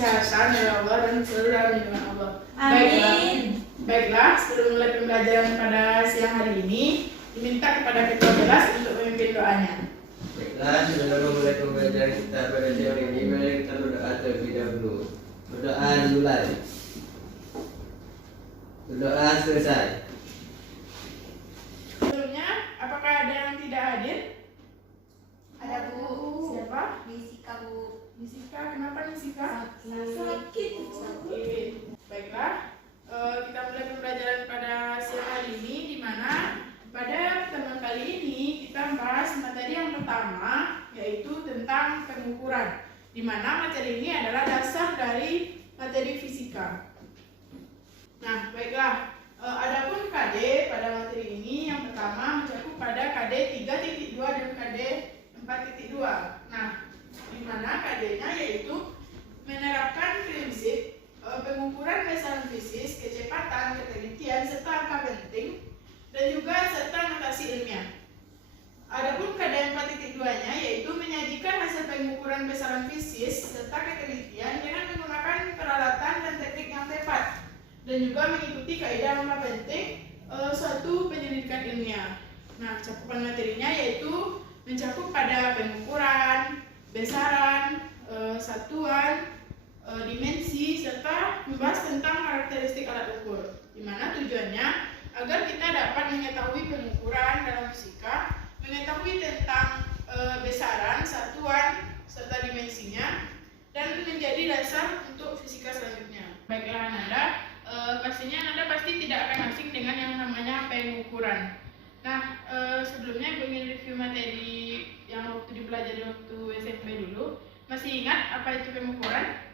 kesehatan dari Allah dan selalu dalam lindungan Allah. Amin. Baiklah, sebelum mulai pembelajaran pada siang hari ini, diminta kepada ketua kelas untuk memimpin doanya. Baiklah, sebelum memulai pembelajaran kita pada siang ini, mari kita berdoa terlebih dahulu. Berdoa dimulai. Berdoa selesai. Sebelumnya, apakah ada yang tidak hadir? Ada Bu. Siapa? Misika Bu. Misika, kenapa Misika? Sakit. Baiklah, kita mulai pembelajaran pada siang hari ini, di mana pada pertemuan kali ini kita membahas materi yang pertama, yaitu tentang pengukuran, di mana materi ini adalah dasar dari materi fisika. Nah, baiklah, adapun KD pada materi ini yang pertama mencakup pada KD 3.2 dan KD 4.2. Nah, di mana KD-nya yaitu menerapkan prinsip pengukuran besaran fisis, kecepatan, ketelitian, serta angka penting, dan juga serta notasi ilmiah. Adapun KD 4.2-nya yaitu menyajikan hasil pengukuran besaran fisis serta ketelitian dengan menggunakan peralatan dan teknik yang tepat, dan juga mengikuti kaidah angka penting suatu penyelidikan ilmiah. Nah, cakupan materinya yaitu mencakup pada pengukuran, besaran, satuan, dimensi, serta membahas tentang karakteristik alat ukur, di mana tujuannya agar kita dapat mengetahui pengukuran dalam fisika, mengetahui tentang besaran, satuan, serta dimensinya, dan menjadi dasar untuk fisika selanjutnya. Baiklah Ananda, pastinya Anda pasti tidak akan asing dengan yang namanya pengukuran. Nah, sebelumnya Ibu ingin review materi yang waktu dipelajari waktu SMP dulu. Masih ingat apa itu pengukuran?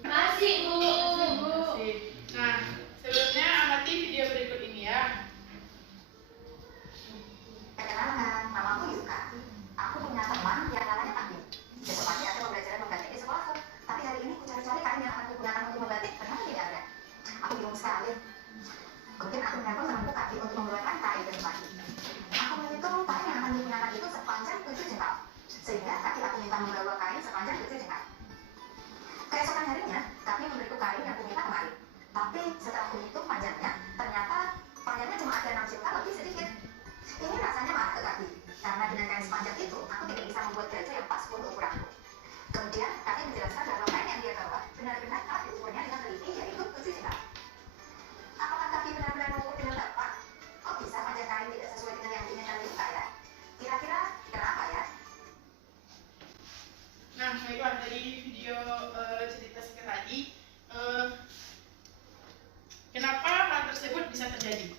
Masih Bu. Masih. Nah, sebelumnya amati video berikut ini ya. Perkenalkan, namaku Yuka. Aku punya teman yang namanya Takdir. Besok pagi ada pembelajaran membatik di sekolahku. Tapi hari ini ku cari-cari kain yang akan digunakan untuk membatik, ternyata tidak ada. Aku bingung sekali. Kemudian aku menelpon temanku Kaki untuk mengeluarkan kain dari pagi. Aku menghitung kain yang akan digunakan itu sepanjang 7 jengkal. Sehingga Kaki aku minta membawa kain sepanjang 7 jengkal. Keesokan harinya, Kaki memberiku kain yang kuminta kemarin. Tapi setelah kuhitung panjangnya, ternyata panjangnya cuma ada 6 jengkal lebih sedikit. Ini rasanya marah ke Kaki, karena dengan kain sepanjang itu, aku tidak bisa membuat gajah yang pas untuk ukuranku. Kemudian, Kaki menjelaskan bahwa kain yang dia bawa benar-benar telah diukurnya dengan teliti, yaitu 7 jengkal. Apakah Kaki benar-benar mengukur dengan tepat? Kok bisa panjang kain tidak sesuai dengan yang diinginkan Yuka ya? Kira-kira kenapa ya? Nah, baiklah, dari video cerita singkat tadi, kenapa hal tersebut bisa terjadi?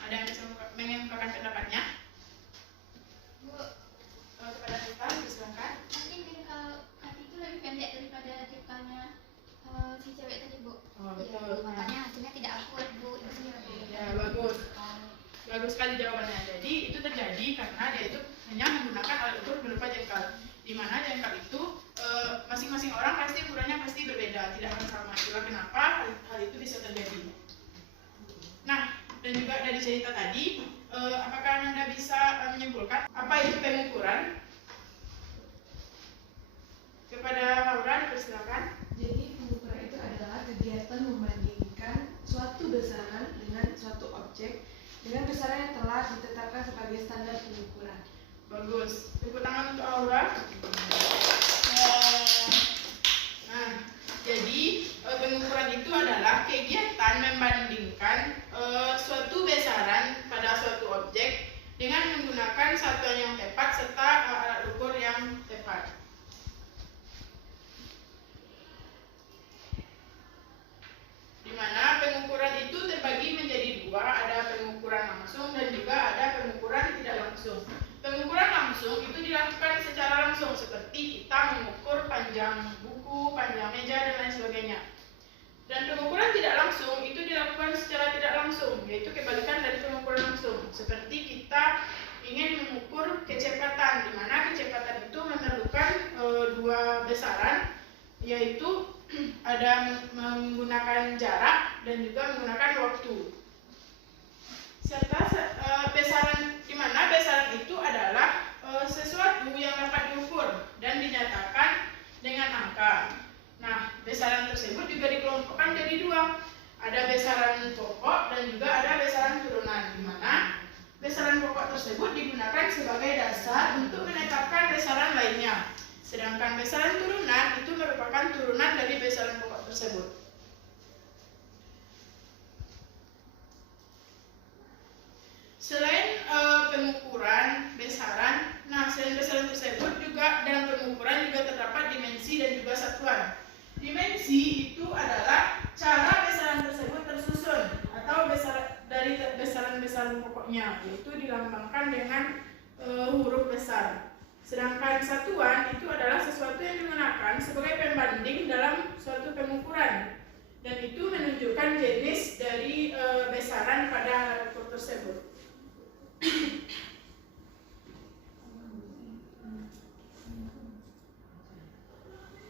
Ada yang bisa mengemukakan pendapatnya? Bu, Kepada kita, silakan. mungkin jengkal kaki itu lebih pendek daripada jengkalnya si cewek tadi Bu. Oh, Iya, betul. makanya hasilnya tidak akurat Bu. Ya, bagus. Bagus sekali jawabannya. Jadi itu terjadi karena dia itu hanya menggunakan alat ukur berupa jengkal, di mana jengkal itu masing-masing orang pasti ukurannya pasti berbeda, tidak akan sama. Itulah kenapa hal itu bisa terjadi. Nah, dan juga dari cerita tadi, apakah Anda bisa menyimpulkan apa itu pengukuran? Kepada Laura, dipersilakan. Jadi pengukuran itu adalah kegiatan membandingkan suatu besaran dengan suatu objek dengan besaran yang telah ditetapkan sebagai standar pengukuran. Bagus. Tepuk tangan untuk Laura. Nah, jadi pengukuran itu adalah kegiatan membandingkan suatu besaran pada suatu objek dengan menggunakan satuan yang tepat serta alat ukur yang tepat. Di mana pengukuran itu terbagi menjadi dua, ada pengukuran langsung dan juga ada pengukuran tidak langsung. Pengukuran langsung itu dilakukan secara langsung, seperti kita mengukur panjang buku, panjang meja, dan lain sebagainya. Dan pengukuran tidak langsung itu dilakukan secara tidak langsung, yaitu kebalikan dari pengukuran langsung. Seperti kita ingin mengukur kecepatan, di mana kecepatan itu memerlukan dua besaran, yaitu ada menggunakan jarak dan juga menggunakan waktu. Serta besaran, di mana besaran itu adalah sesuatu yang dapat diukur dan dinyatakan dengan angka. Nah, besaran tersebut juga dikelompokkan jadi dua. Ada besaran pokok dan juga ada besaran turunan, di mana besaran pokok tersebut digunakan sebagai dasar untuk menetapkan besaran lainnya. Sedangkan besaran turunan itu merupakan turunan dari besaran pokok tersebut. Selain pengukuran besaran, selain besaran tersebut juga dalam pengukuran juga terdapat dimensi dan juga satuan. Dimensi itu adalah cara besaran tersebut tersusun atau dari besaran-besaran pokoknya, yaitu dilambangkan dengan huruf besar. Sedangkan satuan itu adalah sesuatu yang digunakan sebagai pembanding dalam suatu pengukuran, dan itu menunjukkan jenis dari besaran pada alat ukur tersebut.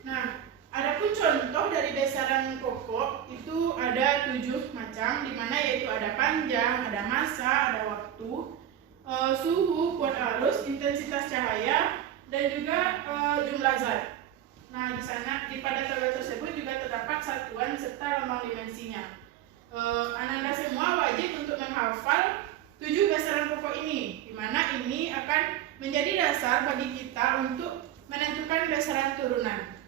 Nah, adapun contoh dari besaran pokok itu ada 7 macam, di mana yaitu ada panjang, ada massa, ada waktu, suhu, kuat arus, intensitas cahaya, dan juga jumlah zat. Nah, pada tabel tersebut juga terdapat satuan serta lambang dimensinya. Ananda semua wajib untuk menghafal 7 besaran pokok ini, di mana ini akan menjadi dasar bagi kita untuk menentukan besaran turunan.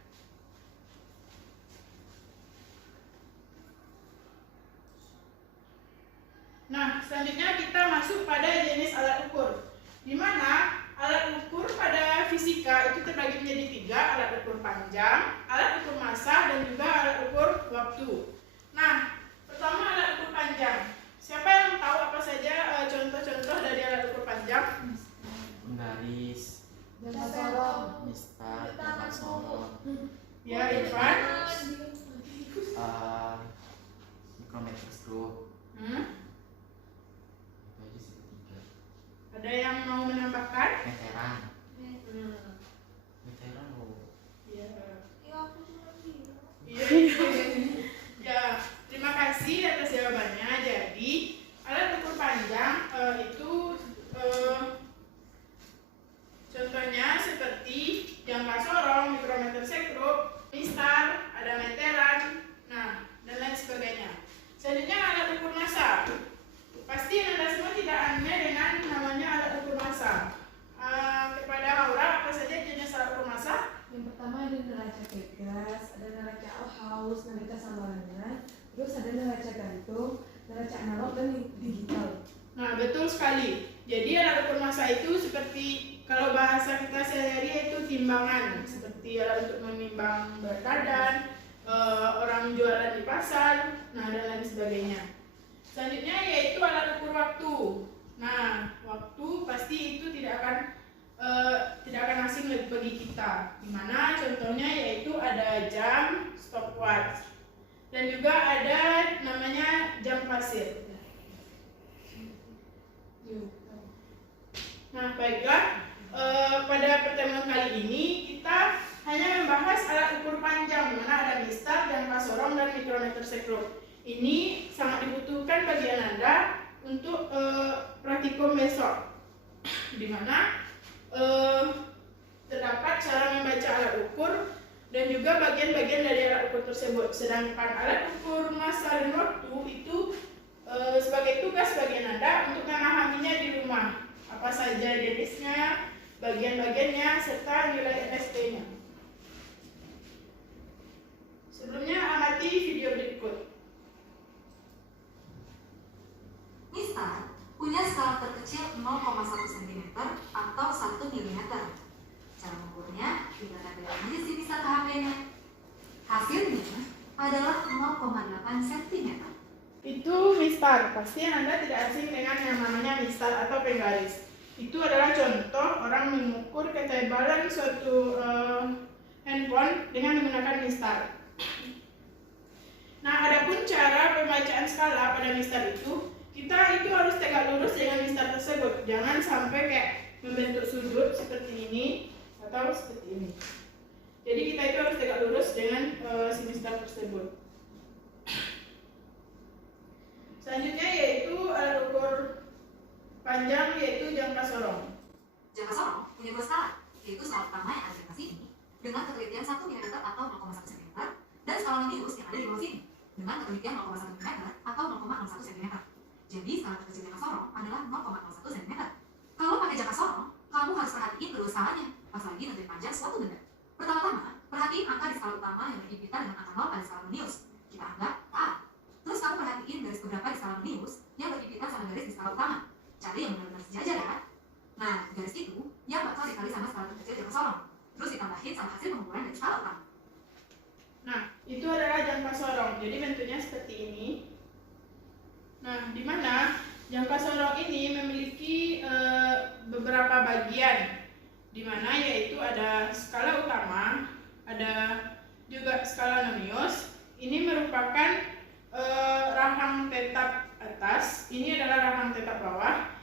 Nah, selanjutnya kita masuk pada jenis alat ukur, di mana alat ukur pada fisika itu terbagi menjadi 3, alat ukur panjang, alat ukur massa, dan juga alat ukur waktu. Nah, pertama alat ukur panjang. Siapa yang tahu apa saja contoh-contoh dari alat ukur panjang? Garis, mistar, jangka sorong, Ya, Irfan. mikrometroskop. Itu aja sih 3. Ada yang mau menambahkan? Meteran. Hmm. Meteran loh. Ya. Ya aku cuma bilang. Iya. Ya, terima kasih atas jawabannya. Jadi, alat ukur panjang itu contohnya seperti jangka sorong, mikrometer sekrup, mistar, ada meteran, dan lain sebagainya. Selanjutnya alat ukur massa. Pasti Anda semua tidak aneh dengan namanya alat ukur massa. Kepada Aura, apa saja jenis alat ukur massa? Yang pertama ada neraca Vegas, ada neraca Auhaus, neraca Samarangan, terus ada neraca gantung, neraca analog dan digital. Nah, betul sekali. Jadi alat ukur massa itu seperti kalau bahasa kita sehari-hari itu timbangan, seperti alat untuk menimbang berat badan, orang jualan di pasar, dan lain sebagainya. Selanjutnya yaitu alat ukur waktu. Nah, waktu pasti itu tidak akan asing bagi kita. Dimana contohnya yaitu ada jam, stopwatch, dan juga ada namanya jam pasir. Nah, baiklah, pada pertemuan kali ini kita hanya membahas alat ukur panjang, di mana ada mistar, jangka sorong, dan mikrometer sekrup. Ini sangat dibutuhkan bagi Ananda untuk praktikum besok, di mana terdapat cara membaca alat ukur dan juga bagian-bagian dari alat ukur tersebut. Sedangkan alat ukur massa dan waktu itu sebagai tugas bagi Ananda untuk memahaminya di rumah, apa saja jenisnya, bagian-bagiannya, serta nilai NST-nya. Sebelumnya amati video berikut. Mistar punya skala terkecil 0,1 cm atau 1 mm. Cara mengukurnya gunakan definisi si mistar ke HP-nya. Hasilnya adalah 0,8 cm. Itu mistar, pasti Anda tidak asing dengan yang namanya mistar atau penggaris. Itu adalah contoh orang mengukur ketebalan suatu handphone dengan menggunakan mistar. Nah, adapun cara pembacaan skala pada mistar itu, kita itu harus tegak lurus dengan mistar tersebut. Jangan sampai kayak membentuk sudut seperti ini atau seperti ini. Jadi kita itu harus tegak lurus dengan si mistar tersebut. Selanjutnya yaitu alat ukur panjang, yaitu jangka sorong. Jangka sorong punya dua skala, yaitu skala pertama yang ada di atas ini dengan ketelitian 1 mm atau 0,1 cm dan skala nonius yang ada di bawah sini dengan ketelitian 0,1 mm atau 0,01 cm. Jadi skala terkecil jangka sorong adalah 0,01 cm. Kalau pakai jangka sorong, kamu harus perhatiin kedua skalanya, pas lagi nentuin panjang suatu benda. Pertama-tama, perhatiin angka di skala utama yang berhimpitan dengan angka 0 pada skala nonius. Kita anggap A. Terus kamu perhatiin garis beberapa di skala nonius yang berhimpitan sama garis di skala utama. Cari yang benar-benar sejajar ya. Nah, garis itu yang bakal dikali sama skala terkecil jangka sorong. Terus ditambahin sama hasil pengukuran dari skala utama. Nah, itu adalah jangka sorong. Jadi bentuknya seperti ini. Nah, di mana jangka sorong ini memiliki beberapa bagian, di mana yaitu ada skala utama, ada juga skala nonius. Ini merupakan rahang tetap atas, ini adalah rahang tetap bawah.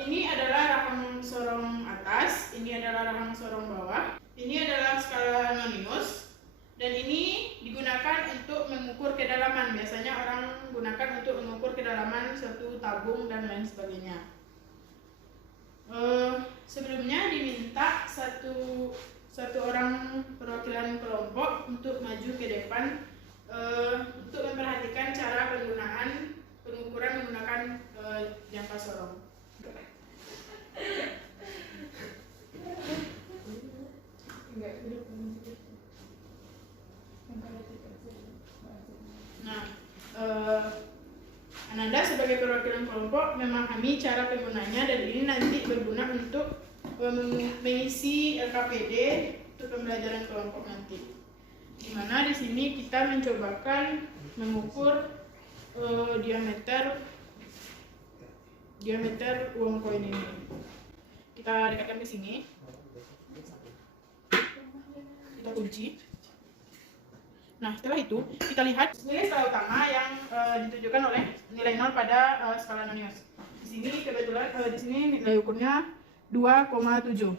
Ini adalah rahang sorong atas, ini adalah rahang sorong bawah. Ini adalah skala nonius. Dan ini digunakan untuk mengukur kedalaman. Biasanya orang gunakan untuk mengukur kedalaman suatu tabung dan lain sebagainya. Sebelumnya diminta satu orang perwakilan kelompok untuk maju ke depan untuk memperhatikan cara pengukuran menggunakan jangka sorong. Nah, Ananda sebagai perwakilan kelompok memahami cara penggunanya dan ini nanti berguna untuk mengisi LKPD untuk pembelajaran kelompok nanti. Dimana di sini kita mencobakan mengukur diameter uang koin ini. Kita dekatkan ke sini. Kita kunci. Nah, setelah itu kita lihat nilai skala utama yang ditujukan oleh nilai 0 pada skala nonius. Di sini kebetulan di sini nilai ukurnya 2,7.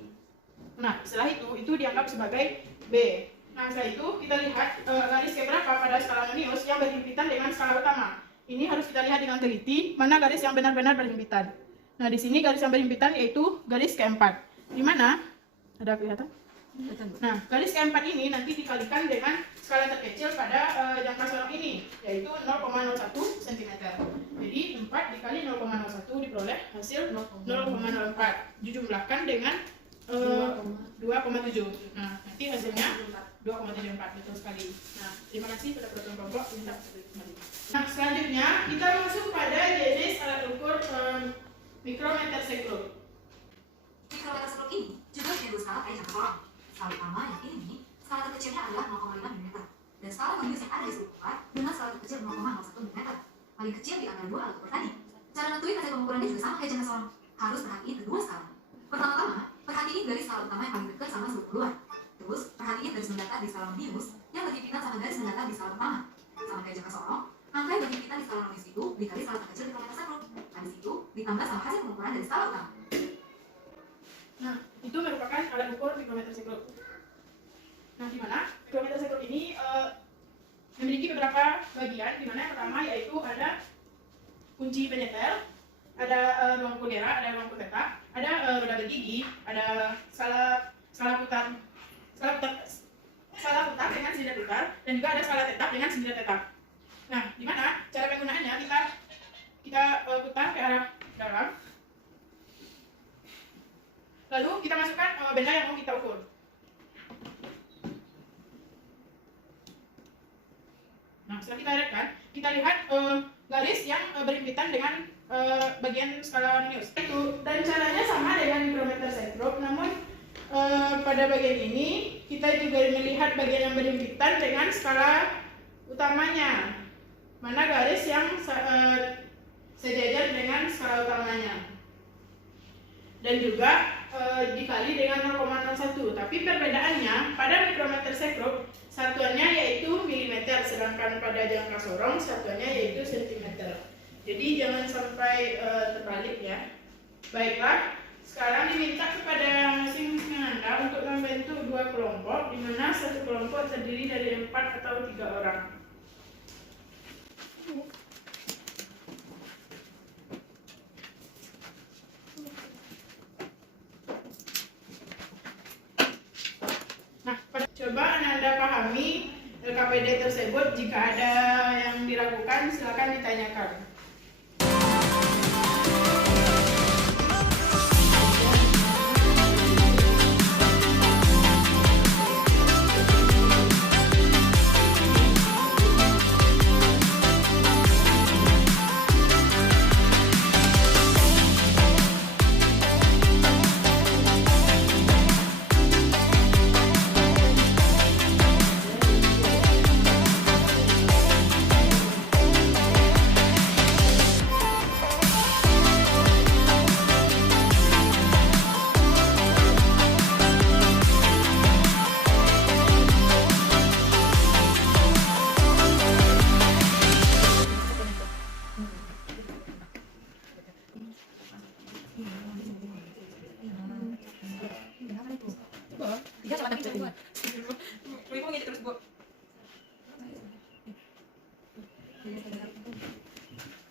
Nah, setelah itu dianggap sebagai B. Nah, setelah itu kita lihat garis keberapa pada skala nonius yang berhimpitan dengan skala utama. Ini harus kita lihat dengan teliti mana garis yang benar-benar berhimpitan. Nah, di sini garis yang berhimpitan yaitu garis keempat. Di mana ada kelihatan? Nah, garis keempat ini nanti dikalikan dengan skala terkecil pada jangka sorong ini, yaitu 0,01 cm. Jadi 4 dikali 0,01 diperoleh hasil 0,04. Dijumlahkan dengan 2,7. Nah, nanti hasilnya 2,74. Betul sekali. Nah, terima kasih pada perwakilan kelompok. Nah, selanjutnya kita masuk pada jenis alat ukur mikrometer sekrup. Mikrometer sekrup ini juga punya dua skala kayak jangka sorong. Skala utama yang ini, skala terkecilnya adalah 0,5 mm dan skala nonius yang ada di sudut 4 dengan skala terkecil 0,01 mm. Paling kecil di antara dua alat ukur tadi. Cara nentuin hasil pengukurannya juga sama kayak jangka sorong. Harus perhatiin kedua skala. Pertama-tama, perhatiin garis skala utama yang paling dekat sama sudut keluar. Terus, perhatiin garis mendatar di skala nonius yang berhimpitan sama garis mendatar di skala utama. Sama kayak jangka sorong, angka yang berhimpitan di skala nonius itu dikali skala terkecil mikrometer sekrup. Habis itu ditambah sama hasil pengukuran dari skala utama. Nah, itu merupakan alat ukur mikrometer sekrup. Nah, di mana mikrometer sekrup ini memiliki beberapa bagian, di mana yang pertama yaitu ada kunci penyetel, ada ruang kudera, ada ruang tetap, ada roda bergigi, ada skala putar dengan silinder putar, dan juga ada skala tetap dengan silinder tetap. Nah, di mana cara penggunaannya kita putar ke arah dalam. Lalu kita masukkan benda yang mau kita ukur. Nah, setelah kita rekatkan, kita lihat garis yang berhimpitan dengan bagian skala nonius. Dan caranya sama dengan mikrometer sekrup, namun pada bagian ini kita juga melihat bagian yang berhimpitan dengan skala utamanya. Mana garis yang sejajar dengan skala utamanya. Dan juga dikali dengan 0,01. Tapi perbedaannya pada mikrometer sekrup satuannya yaitu milimeter, sedangkan pada jangka sorong satuannya yaitu sentimeter. Jadi jangan sampai terbalik ya. Baiklah, sekarang diminta kepada masing-masing Anda untuk membentuk dua kelompok, di mana satu kelompok terdiri dari 4 atau 3 orang. Nah, Anda pahami LKPD tersebut. Jika ada yang diragukan, silakan ditanyakan.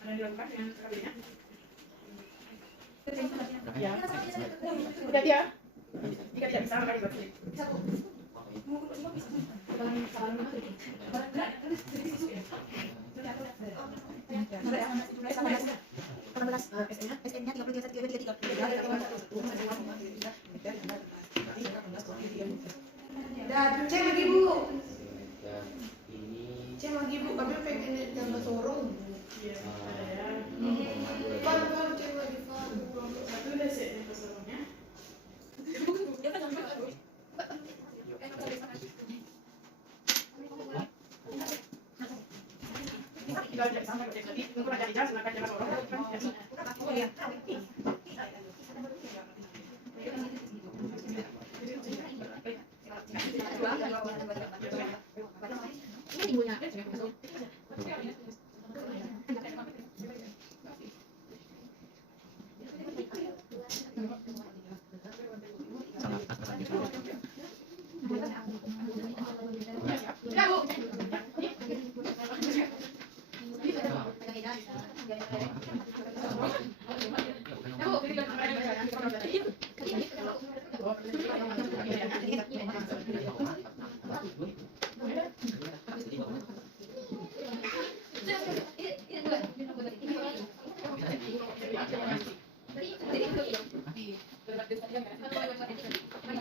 Ada dilakukan dengan sekalinya. Ya. Udah dia. Jika tidak bisa, maka dibuat sendiri. Dan cek lagi bu, Ini cek lagi bu, kami pengen gambar sorong. Iya, ada ya. Pan, cek lagi pan. Kelompok 1 udah set yang pesorongnya. Tinggal cek sampai cek lagi. Tunggu aja hijau, silakan jangan sorong.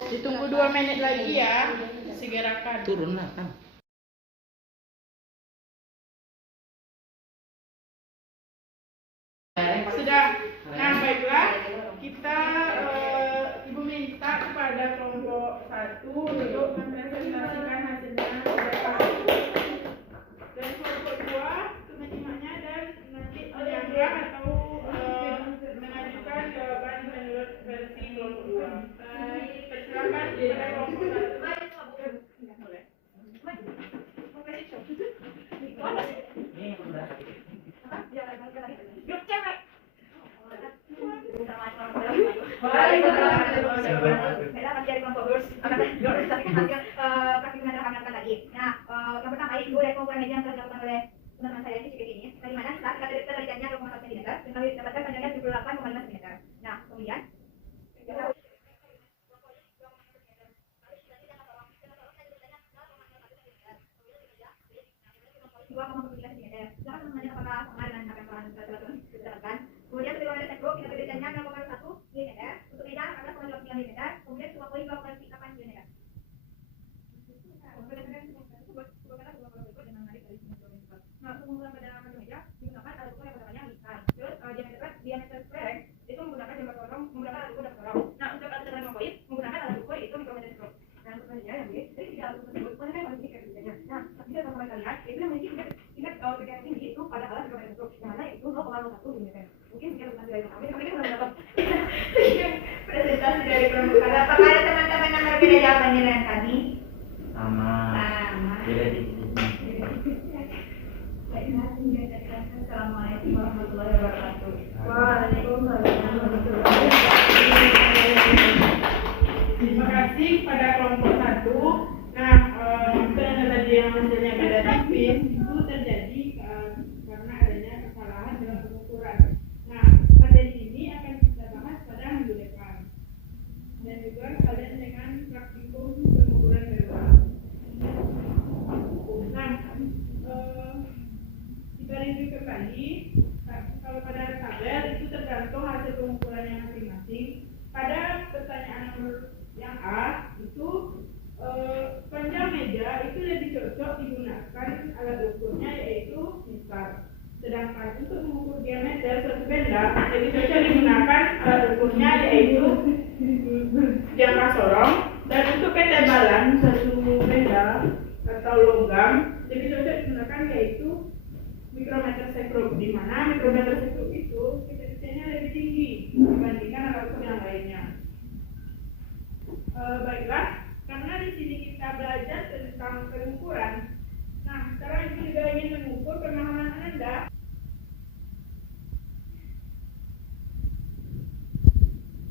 Ditunggu 2 menit lagi ya, segerakan. turun lah kan. Sudah. Nah, baiklah. Kita Ibu minta kepada kelompok 1 untuk mempresentasikan hasilnya secara dan kelompok 2 untuk menyimaknya dan nanti menyanggah atau mengajukan jawaban menurut versi kelompok 2. Silakan dari kelompok 1. Boleh. Beda kami dari kelompok Gurs akan berdasarkan hasil praktik yang kami lakukan tadi. Nah, yang pertama Ibu dari komponen yang telah dilakukan oleh teman-teman saya ini seperti ini. Di mana saat kita penelitiannya 2,1 cm dan kami dapatkan panjangnya 78,5 cm. Nah, kemudian kemudian ketika ada teknik kita berikannya 0,1 mm untuk meja 14,2 mm kemudian 2,8 mm. Nah, untuk mengulang pada meja digunakan alat ukur yang pertamanya lisan. Terus diameter square itu menggunakan jumlah sorong, menggunakan alat ukur dan sorong. Nah, untuk alat ukur komposit menggunakan alat ukur itu mikrometer stroke. Dan untuk meja yang jadi tiga alat ukur tersebut mana yang paling tinggi kerjanya. Nah, jika teman-teman kalian itu memiliki tingkat yang tinggi itu pada alat mikrometer stroke yang mana itu 0,01 mm. Mungkin presentasi dari kami belum dapat presentasi dari kelompok. Apakah ada teman-teman yang berbeda jawabannya dengan kami? Sama. Beda dikit. Assalamualaikum warahmatullahi wabarakatuh. Waalaikumsalam warahmatullahi wabarakatuh. Terima kasih pada kelompok 1. Nah, karena tadi yang hasilnya beda tipis itu terjadi karena adanya kesalahan dalam pengukuran. Nah, materi ini akan kita bahas pada minggu depan. Dan juga kalian dengan praktikum pengukuran verbal. alat ukurnya yaitu mistar. Sedangkan untuk mengukur diameter suatu benda lebih cocok digunakan alat ukurnya yaitu jangka sorong, dan untuk ketebalan suatu benda atau logam lebih cocok digunakan yaitu mikrometer sekrup, di mana mikrometer sekrup itu kecerdasannya lebih tinggi dibandingkan alat ukur yang lainnya. Baiklah, karena di sini kita belajar tentang pengukuran. Nah, sekarang Ibu juga ingin mengukur pemahaman Anda.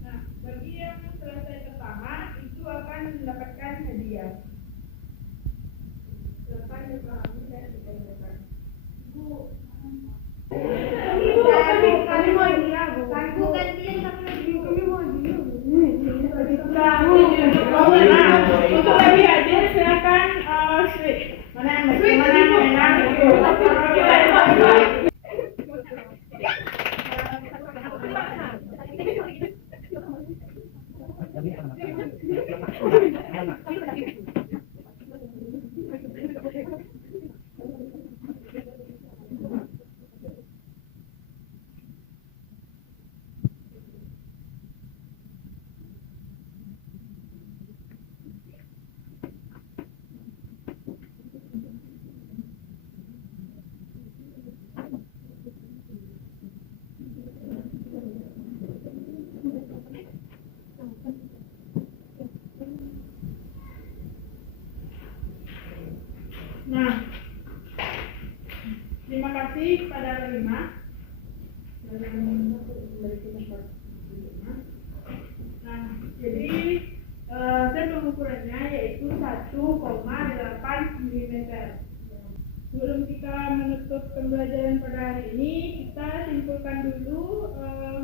Nah, bagi yang selesai pertama itu akan mendapatkan hadiah. Silakan dipahami dan dikerjakan. Bu, kami mau hadiah, Bu. Bukan dia tapi kami mau hadiah. Untuk bagi hadiah silakan switch. Mana yang enak itu. Nah, terima kasih kepada Lima. Nah, jadi pengukurannya yaitu 1,8 mm. Sebelum kita menutup pembelajaran pada hari ini, kita simpulkan dulu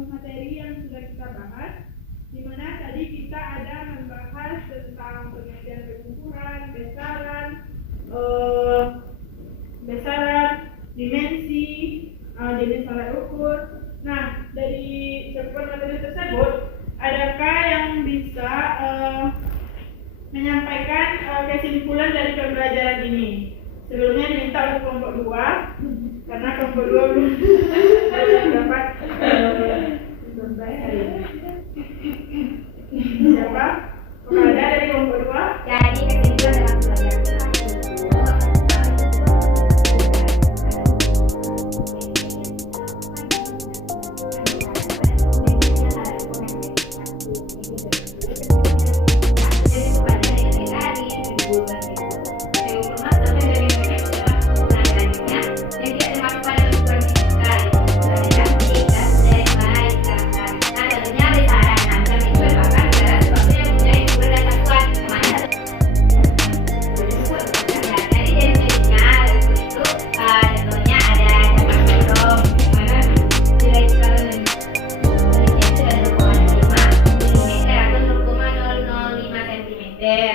materi yang sudah kita bahas. Di mana tadi kita ada membahas tentang pengertian pengukuran, besaran, dimensi, jenis alat ukur. Nah, dari cakupan materi tersebut, adakah yang bisa menyampaikan kesimpulan dari pembelajaran ini? Sebelumnya diminta untuk kelompok 2, karena kelompok 2 belum dapat selesai hari ini. Siapa? Apakah ada dari kelompok 2? Jadi kesimpulan dalam pelajaran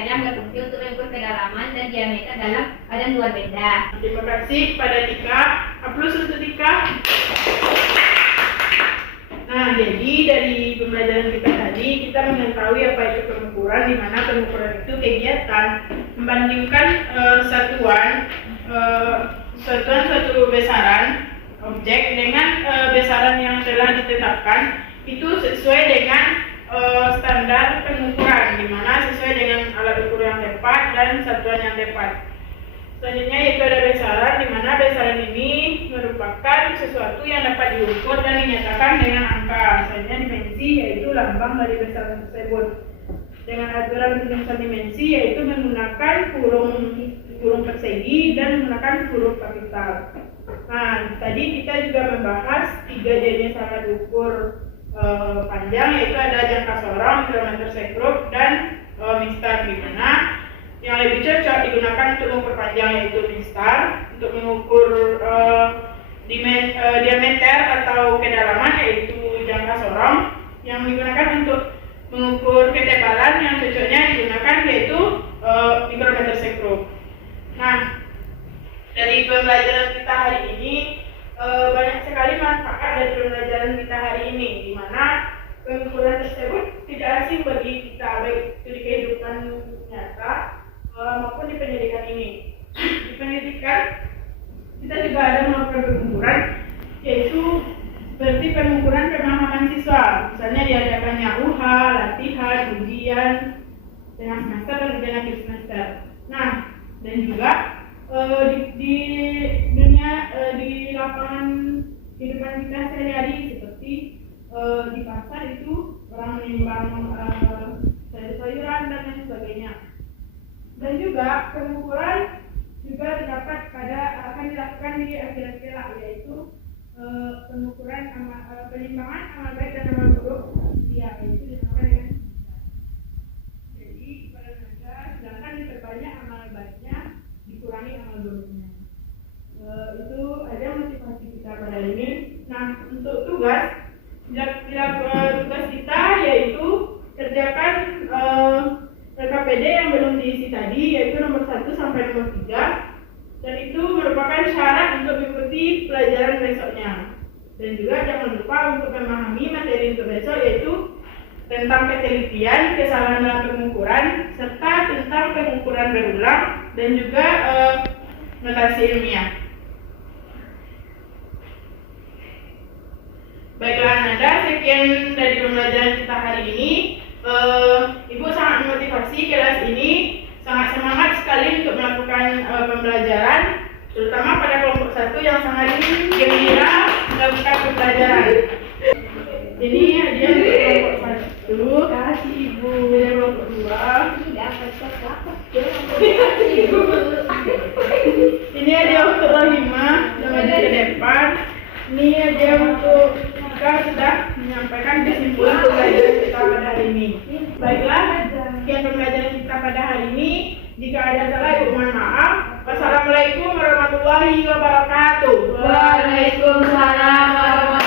yang berfungsi untuk mengukur kedalaman dan diameter dalam badan luar benda. Terima kasih kepada Tika. Aplaus untuk Tika. Nah, jadi dari pembelajaran kita tadi, kita mengetahui apa itu pengukuran, di mana pengukuran itu kegiatan membandingkan suatu besaran objek dengan besaran yang telah ditetapkan itu sesuai dengan standar pengukuran, di mana sesuai dengan alat ukur yang tepat dan satuan yang tepat. Selanjutnya yaitu ada besaran, di mana besaran ini merupakan sesuatu yang dapat diukur dan dinyatakan dengan angka. Selanjutnya dimensi, yaitu lambang dari besaran tersebut. Dengan aturan penulisan dimensi, yaitu menggunakan kurung persegi dan menggunakan huruf kapital. Nah, tadi kita juga membahas 3 jenis alat ukur panjang, yaitu ada jangka sorong, mikrometer sekrup, dan mistar, di mana yang lebih cocok digunakan untuk mengukur panjang yaitu mistar, untuk mengukur diameter atau kedalaman yaitu jangka sorong, yang digunakan untuk mengukur ketebalan yang cocoknya digunakan yaitu mikrometer sekrup. Nah, dari pembelajaran kita hari ini banyak sekali manfaat dari pembelajaran kita hari ini, di mana pengukuran tersebut tidak asing bagi kita, baik itu di kehidupan nyata maupun di pendidikan ini. Di pendidikan kita juga ada melakukan pengukuran, yaitu seperti pengukuran pemahaman siswa. Misalnya diadakannya UH, latihan, ujian tengah semester dan ujian akhir semester. Nah, dan juga di dunia di lapangan kehidupan kita sehari-hari seperti di pasar itu orang menimbang sayur-sayuran dan lain sebagainya. Dan juga pengukuran juga terdapat akan dilakukan di akhir-akhir yaitu pengukuran penimbangan amal baik dan amal buruk ya, yaitu dinamakan dengan jadi pada mereka sedangkan diperbanyak amal baiknya, dikurangi amal buruknya. Itu ada motivasi kita pada ini. Nah, untuk tugas tugas kita yaitu kerjakan LKPD yang belum diisi tadi, yaitu nomor 1 sampai nomor 3, dan itu merupakan syarat untuk mengikuti pelajaran besoknya. Dan juga jangan lupa untuk memahami materi untuk besok, yaitu tentang ketelitian, kesalahan dalam pengukuran, serta tentang pengukuran berulang, dan juga notasi ilmiah. Baiklah Nada, sekian dari pembelajaran kita hari ini. Ibu sangat memotivasi kelas ini, sangat semangat sekali untuk melakukan pembelajaran, terutama pada kelompok 1 yang sangat gembira melakukan pembelajaran. Ini hadiah untuk kelompok 1. Kasih Ibu. Hadiah kelompok 2. Ini hadiah untuk Rahimah yang ada di depan. Ini hadiah untuk kita sudah menyampaikan kesimpulan pembelajaran kita pada hari ini. Baiklah, sekian pembelajaran kita pada hari ini. Jika ada salah, Ibu mohon maaf. Wassalamualaikum warahmatullahi wabarakatuh. Waalaikumsalam warahmatullahi